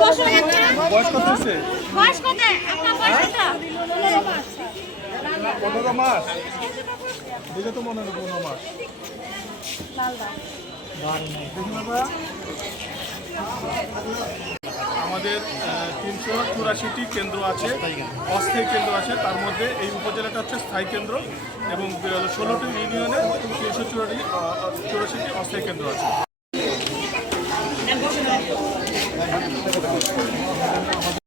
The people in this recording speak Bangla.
বয়স কত হচ্ছে বয়স কত? আপনার বয়স কত? পনেরো মাস। দেখে তো মনে হয় পনেরো মাস। আমাদের তিনশো চুরাশিটি কেন্দ্র আছে অস্থায়ী কেন্দ্র আছে। তার মধ্যে এই উপজেলাটা হচ্ছে স্থায়ী কেন্দ্র এবং ষোলোটি ইউনিয়নে তিনশো চুরাশি চুরাশিটি অস্থায়ী কেন্দ্র আছে।